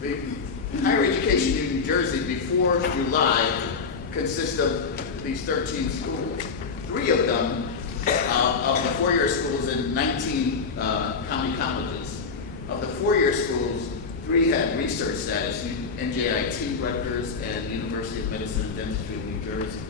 The higher education in New Jersey before July consists of these 13 schools. 3 of them, of the 4-year schools in 19 county colleges. Of the 4-year schools, 3 had research status, NJIT, Rutgers, and University of Medicine and Dentistry of New Jersey.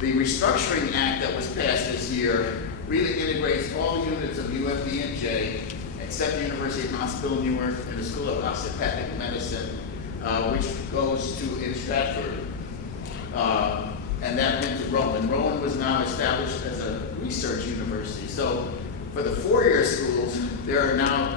The Restructuring Act that was passed this year really integrates all the units of UMDNJ, except the University Hospital Newark and the School of Osteopathic Medicine, which goes to in Stratford. And that went to Rowan. Rowan was now established as a research university. So for the 4-year schools, there are now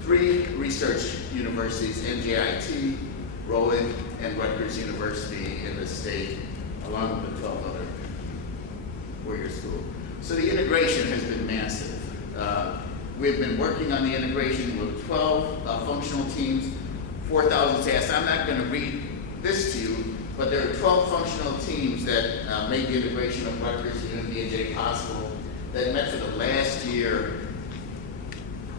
3 research universities, NJIT, Rowan, and Rutgers University in the state, along with the 12 other 4-year schools. So the integration has been massive. We've been working on the integration with 12 functional teams, 4,000 tasks. I'm not going to read this to you, but there are 12 functional teams that made the integration of Rutgers and UMDNJ possible, that met for the last year,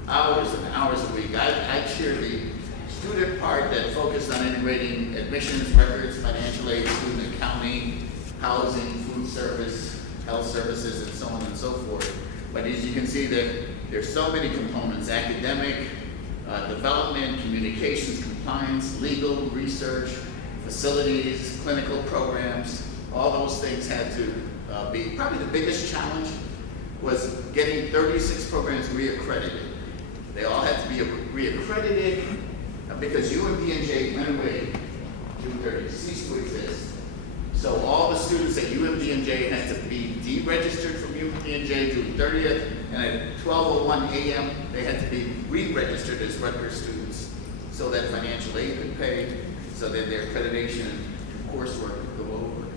hours and hours a week. I chair the student part that focused on integrating admissions, records, financial aid, student accounting, housing, food service, health services, and so on and so forth. But as you can see, there's so many components: academic, development, communications, compliance, legal, research, facilities, clinical programs. All those things had to be, probably the biggest challenge was getting 36 programs reaccredited. They all had to be reaccredited because UMDNJ went away June 30th, ceased to exist. So all the students at UMDNJ had to be deregistered from UMDNJ June 30th, and at 12:01 a.m. they had to be re-registered as Rutgers students so that financial aid could pay, so that their accreditation and coursework would go over.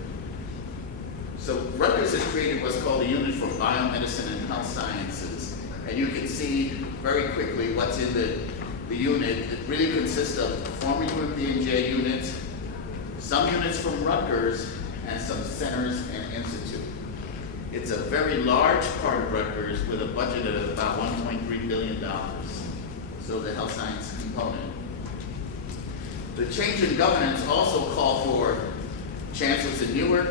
So Rutgers has created what's called a unit for biomedicine and health sciences. And you can see very quickly what's in the unit. It really consists of former UMDNJ units, some units from Rutgers, and some centers and institute. It's a very large part of Rutgers with a budget of about $1.3 billion. So the health science component. The change in governance also called for chancellors in Newark,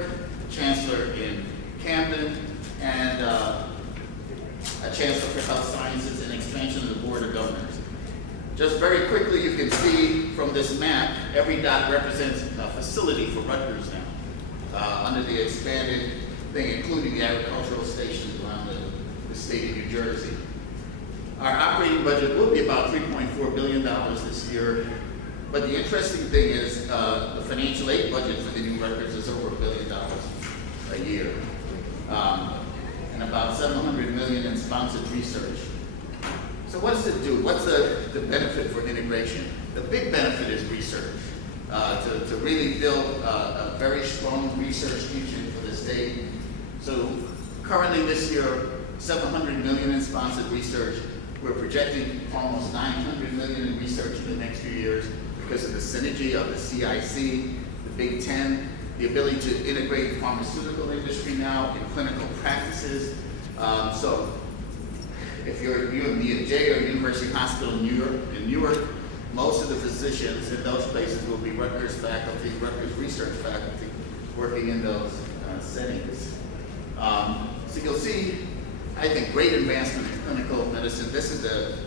chancellor in Camden, and a chancellor for health sciences, and expansion of the board of governors. Just very quickly, you can see from this map, every dot represents a facility for Rutgers now, under the expanded thing, including the agricultural stations around the state of New Jersey. Our operating budget will be about $3.4 billion this year. But the interesting thing is the financial aid budget for the new Rutgers is over $1 billion a year. And about $700 million in sponsored research. So what's it do? What's the benefit for integration? The big benefit is research. To really build a very strong research engine for the state. So currently this year, $700 million in sponsored research. We're projecting almost $900 million in research in the next few years because of the synergy of the CIC, the Big Ten, the ability to integrate the pharmaceutical industry now in clinical practices. So if you're at UMDNJ or University Hospital in Newark, most of the physicians in those places will be Rutgers faculty, Rutgers research faculty, working in those settings. So you'll see, I think, great advancement in clinical medicine. This is a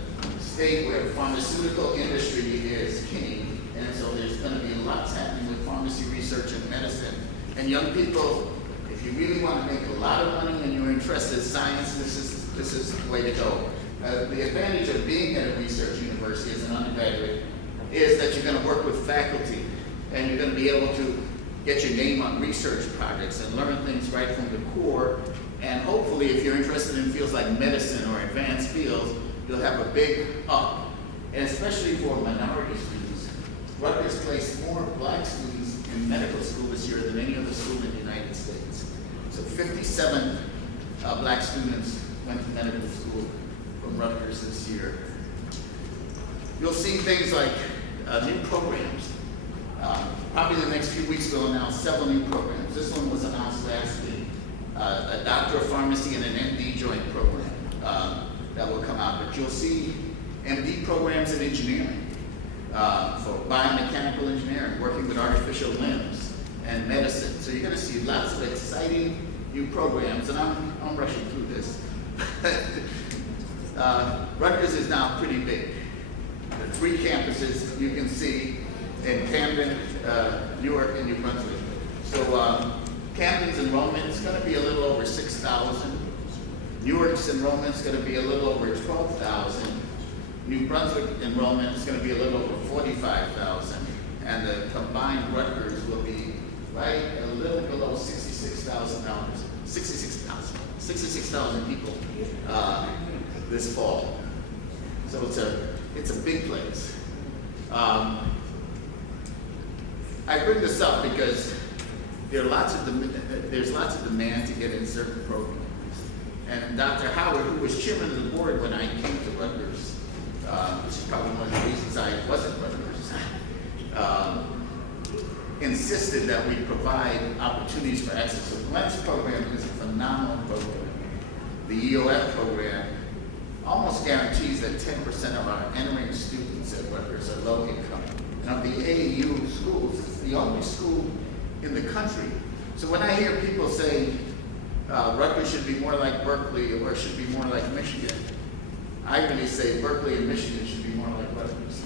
state where pharmaceutical industry is king, and so there's going to be lots happening with pharmacy research and medicine. And young people, if you really want to make a lot of money and you're interested in science, this is the way to go. The advantage of being at a research university as an undergraduate is that you're going to work with faculty, and you're going to be able to get your name on research projects and learn things right from the core. And hopefully, if you're interested in fields like medicine or advanced fields, you'll have a big up. And especially for minority students, Rutgers placed more black students in medical school this year than any other school in the United States. So 57 black students went to medical school from Rutgers this year. You'll see things like new programs. Probably the next few weeks we'll announce several new programs. This one was announced last week. A doctor of pharmacy and an MD joint program that will come out. But you'll see MD programs in engineering. for biomechanical engineering, working with artificial limbs and medicine. So you're going to see lots of exciting new programs, and I'm rushing through this. Rutgers is now pretty big. The 3 campuses you can see in Camden, Newark, and New Brunswick. So Camden's enrollment is going to be a little over 6,000. Newark's enrollment is going to be a little over 12,000. New Brunswick enrollment is going to be a little over 45,000. And the combined Rutgers will be right a little below 66,000 people this fall. So it's a big place. I bring this up because there's lots of demand to get in certain programs. And Dr. Howard, who was chairman of the board when I came to Rutgers, which is probably one of the reasons I wasn't Rutgers, insisted that we provide opportunities for access. So Glenn's program is a phenomenal program. The EOF program almost guarantees that 10% of our entering students at Rutgers are low income. And of the AAU schools, it's the only school in the country. So when I hear people say Rutgers should be more like Berkeley or should be more like Michigan, I really say Berkeley and Michigan should be more like Rutgers,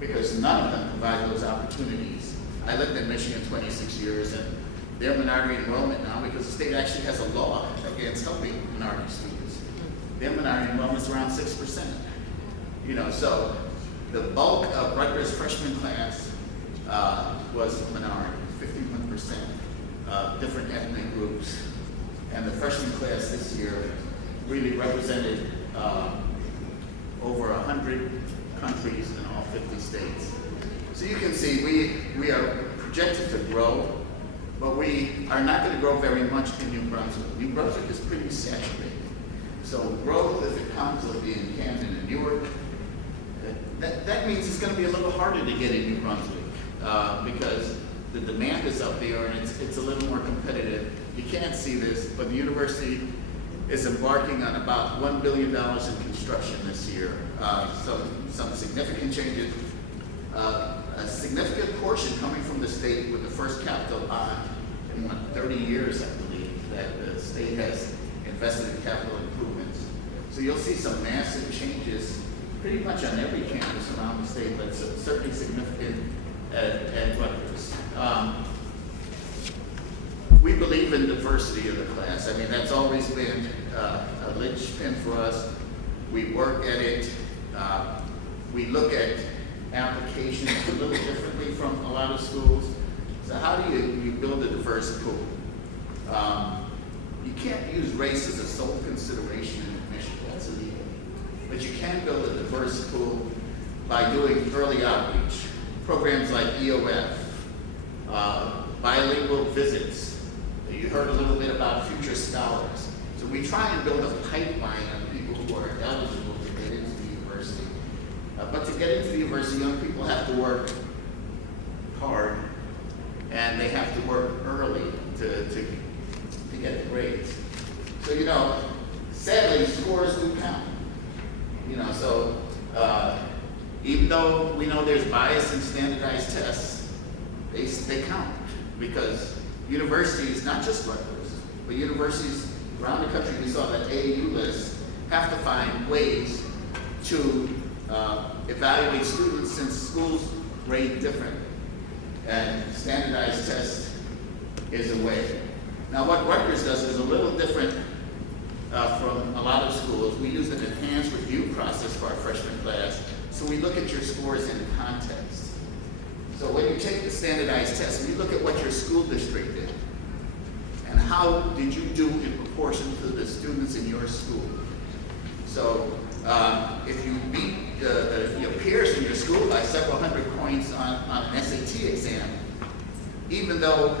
because none of them provide those opportunities. I lived in Michigan 26 years, and they're minority enrollment now because the state actually has a law against helping minority students. Their minority enrollment is around 6%. You know, so the bulk of Rutgers freshman class was minority, 51%, different ethnic groups. And the freshman class this year really represented over 100 countries in all 50 states. So you can see we are projected to grow, but we are not going to grow very much in New Brunswick. New Brunswick is pretty saturated. So growth, if it comes, will be in Camden and Newark. That means it's going to be a little harder to get in New Brunswick because the demand is up there and it's a little more competitive. You can't see this, but the university is embarking on about $1 billion in construction this year. So some significant changes. A significant portion coming from the state with the first capital bond in 30 years, I believe, that the state has invested in capital improvements. So you'll see some massive changes pretty much on every campus around the state, but certainly significant at Rutgers. We believe in diversity of the class. I mean, that's always been a linchpin for us. We work at it. We look at applications a little differently from a lot of schools. So how do you build a diverse pool? You can't use race as a sole consideration in admission. That's illegal. But you can build a diverse pool by doing early outreach. Programs like EOF, bilingual visits. You heard a little bit about future scholars. So we try and build a pipeline of people who are eligible to get into the university. But to get into the university, young people have to work hard, and they have to work early to get the grades. So, you know, sadly, scores do count. You know, so even though we know there's bias in standardized tests, they count, because universities, not just Rutgers, but universities around the country, we saw that AAU list, have to find ways to evaluate students since schools grade differently. And standardized test is a way. Now what Rutgers does is a little different from a lot of schools. We use an enhanced review process for our freshman class, so we look at your scores in context. So when you take the standardized test, we look at what your school district did, and how did you do in proportion to the students in your school. So if you beat your peers in your school by several hundred points on an SAT exam, even though,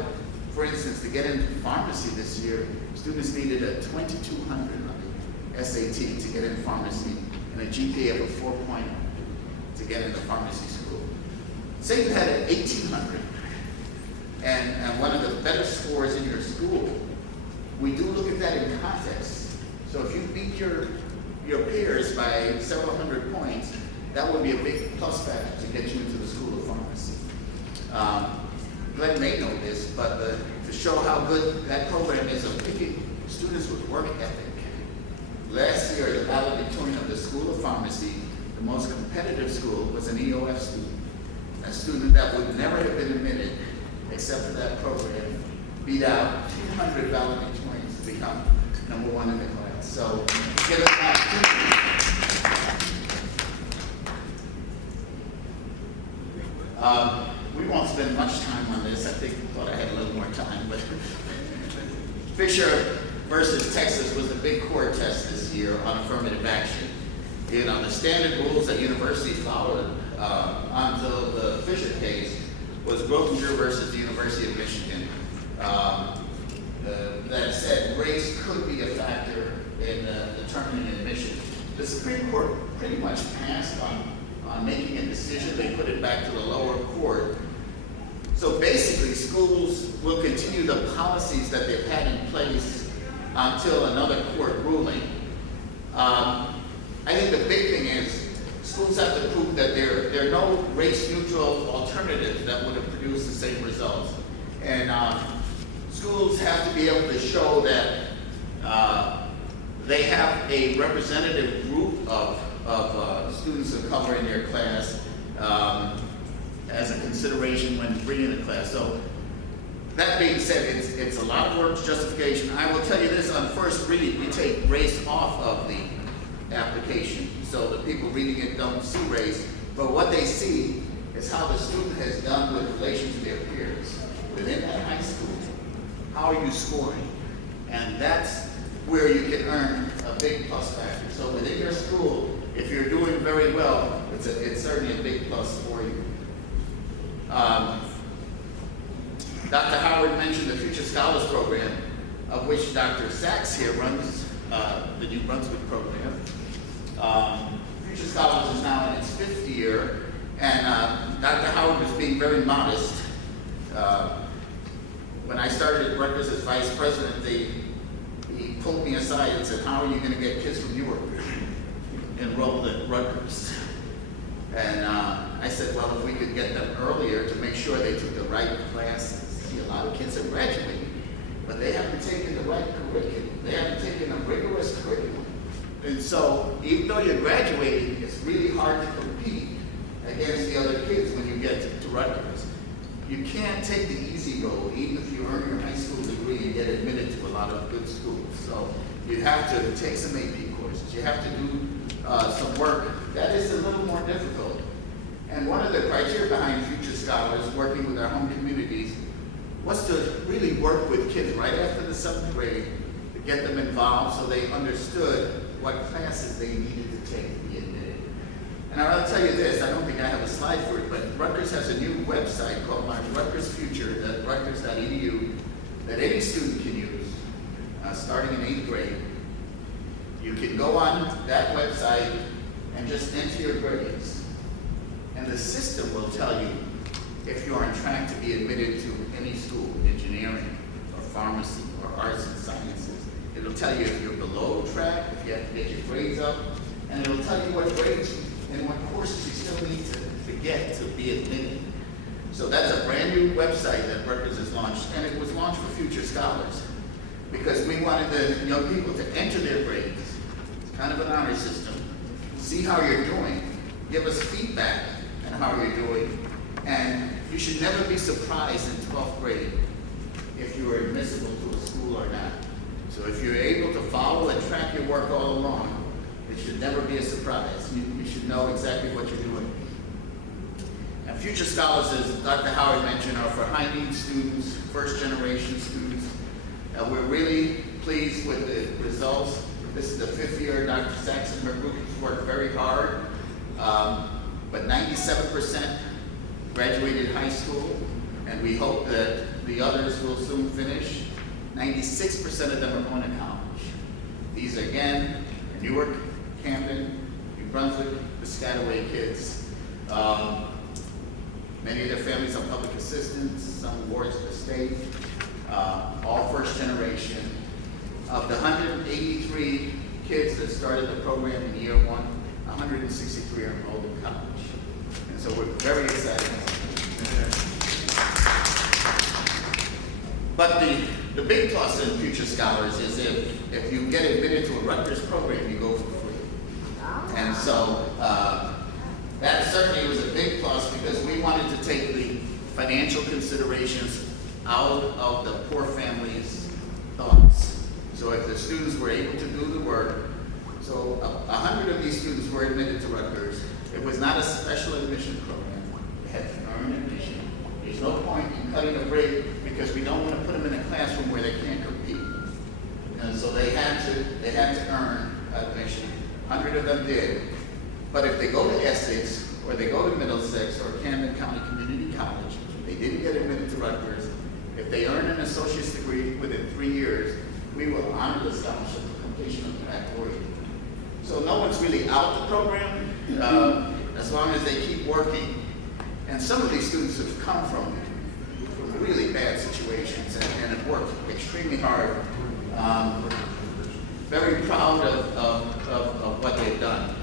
for instance, to get into pharmacy this year, students needed a 2,200 on the SAT to get in pharmacy and a GPA of a 4.0 to get into pharmacy school. Say you had an 1,800 and one of the better scores in your school, we do look at that in context. So if you beat your peers by several hundred points, that would be a big plus factor to get you into the Glenn may know this, but to show how good that program is of picking students with work ethic. Last year, the valedictorian of the School of Pharmacy, the most competitive school, was an EOF student. A student that would never have been admitted except for that program, beat out 200 valedictorians to become #1 in the class. So give us an opportunity. We won't spend much time on this. I thought I had a little more time, but Fisher versus Texas was the big court test this year on affirmative action. You know, the standard rules that universities followed until the Fisher case was Rutgers versus the University of Michigan. That said, race could be a factor in determining admission. The Supreme Court pretty much passed on making a decision. They put it back to the lower court. So basically, schools will continue the policies that they've had in place until another court ruling. I think the big thing is schools have to prove that there are no race-neutral alternatives that would have produced the same results. And schools have to be able to show that they have a representative group of students of color in their class as a consideration when bringing the class. So that being said, it's a lot of work, justification. I will tell you this, on first read, we take race off of the application, so the people reading it don't see race, but what they see is how the student has done with relation to their peers within that high school. How are you scoring? And that's where you can earn a big plus factor. So within your school, if you're doing very well, it's certainly a big plus for you. Dr. Howard mentioned the Future Scholars Program, of which Dr. Sachs here runs the New Brunswick program. Future Scholars is now in its 5th year, and Dr. Howard was being very modest. When I started at Rutgers as vice president, he pulled me aside and said, "How are you going to get kids from Newark enrolled at Rutgers?" And I said, well, if we could get them earlier to make sure they took the right classes. See, a lot of kids are graduating, but they haven't taken the right curriculum. They haven't taken a rigorous curriculum. And so, even though you're graduating, it's really hard to compete against the other kids when you get to Rutgers. You can't take the easy road, even if you earn your high school degree and get admitted to a lot of good schools. So you have to take some AP courses. You have to do some work that is a little more difficult. And one of the criteria behind Future Scholars, working with our home communities, was to really work with kids right after the 7th grade to get them involved so they understood what classes they needed to take to be admitted. And I'll tell you this, I don't think I have a slide for it, but Rutgers has a new website called My Rutgers Future at rutgers.edu that any student can use, starting in 8th grade. You can go on that website and just enter your grades. And the system will tell you if you're on track to be admitted to any school, engineering or pharmacy or arts and sciences. It'll tell you if you're below track, if you have to get your grades up, and it'll tell you what grades and what courses you still need to get to be admitted. So that's a brand new website that Rutgers has launched, and it was launched for Future Scholars because we wanted the young people to enter their grades. It's kind of an honor system. See how you're doing. Give us feedback on how you're doing. And you should never be surprised in 12th grade if you are admissible to a school or not. So if you're able to follow and track your work all along, it should never be a surprise. You should know exactly what you're doing. And Future Scholars, as Dr. Howard mentioned, are for high-need students, first-generation students. We're really pleased with the results. This is the 5th year Dr. Sachs and her group has worked very hard. But 97% graduated high school, and we hope that the others will soon finish. 96% of them are going to college. These, again, are Newark, Camden, New Brunswick, Piscataway kids. Many of their families are public assistants, some wards of the state, all first generation. Of the 183 kids that started the program in year 1, 163 are enrolled in college. And so we're very excited. But the big plus in Future Scholars is if you get admitted to a Rutgers program, you go for free. And so that certainly was a big plus because we wanted to take the financial considerations out of the poor families' thoughts. So if the students were able to do the work, so 100 of these students were admitted to Rutgers. It was not a special admission program. They had to earn admission. There's no point in cutting a break because we don't want to put them in a classroom where they can't compete. And so they had to earn admission. 100 of them did. But if they go to Essex or they go to Middlesex or Camden County Community College, they didn't get admitted to Rutgers. If they earn an associate's degree within 3 years, we will honor the scholarship for completion of the baccalaureate. So no one's really out the program as long as they keep working. And some of these students have come from really bad situations and have worked extremely hard. Very proud of what they've done.